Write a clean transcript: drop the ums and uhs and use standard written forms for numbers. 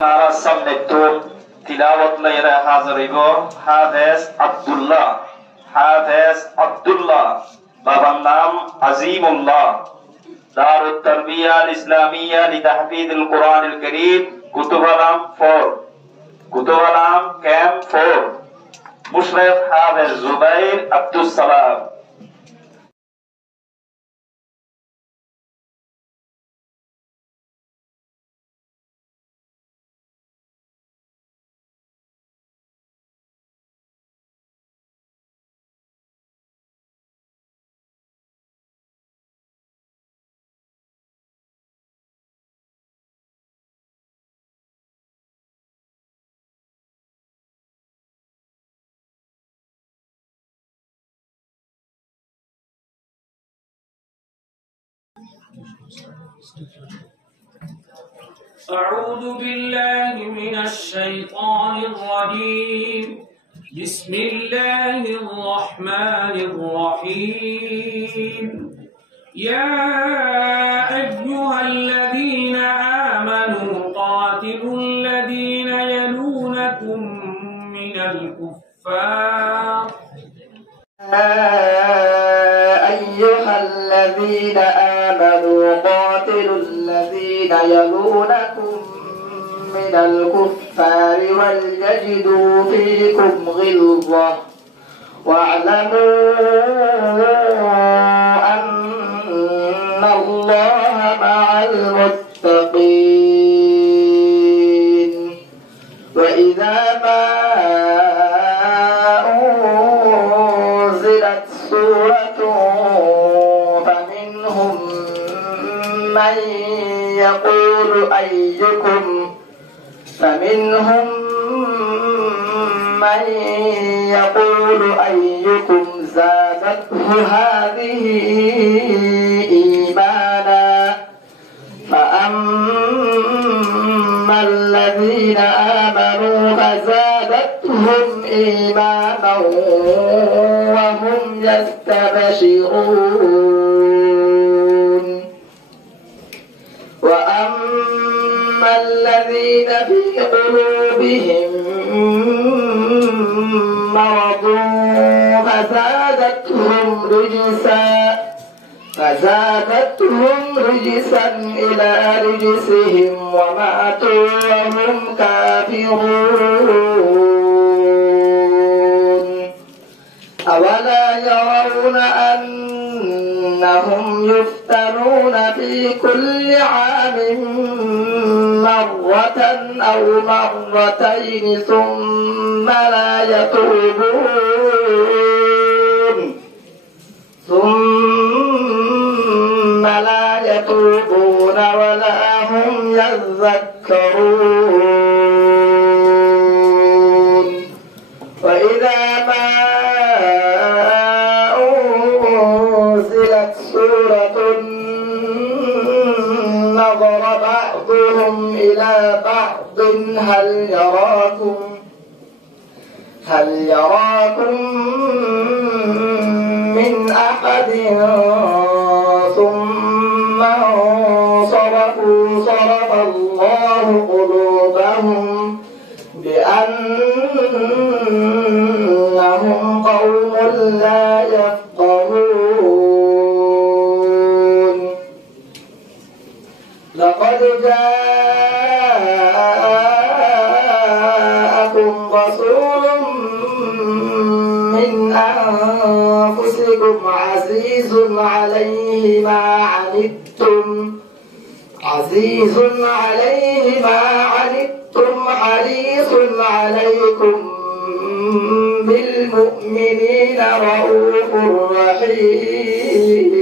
সামনেতুন তিলাওয়াত লাইরা হাজির হইব হাফেজ আব্দুল্লাহ বাবার নাম আজিমুল্লাহ দারুত তারবিয়া আল ইসলামিয়া লিতাহফিজুল কুরআনুল কারীম কুতুবালাম ক্যাম্প 4 মুশরিফ হাফেজ জুবাইর আব্দুস সালাম। أعوذ بالله من الشيطان الرجيم. بسم الله الرحمن الرحيم. يا أيها الذين آمنوا قاتلوا الذين يلونكم من الكفار. أيها الذين آمنوا قاتلوا الذين يلونكم من الكفار وليجدوا فيكم غلظة واعلموا أن الله مع المتقين. وإذا ما أنزلت سورة فمنهم من يقول أيكم زادته هذه إيمانا فأما الذين آمنوا فزادتهم إيمانا وهم يستبشرون. وأما الذين في قلوبهم مرض فزادتهم رجسا إلى رجسهم وماتوا وهم كافرون. أولا يرون أنهم يفتنون في كل عام مرة أو مرتين ثم لا يتوبون ولا هم يذكرون. وإذا ما أنزلت سورة نظر بعضهم إلى بعض هل يراكم من أحد ثم انصرفوا صرف الله قلوبهم بأنهم قوم لا يفقهون. لقد جاءكم رسول من أنفسكم عزيز عليه ما عنتم حريص عليكم بالمؤمنين رؤوف رحيم.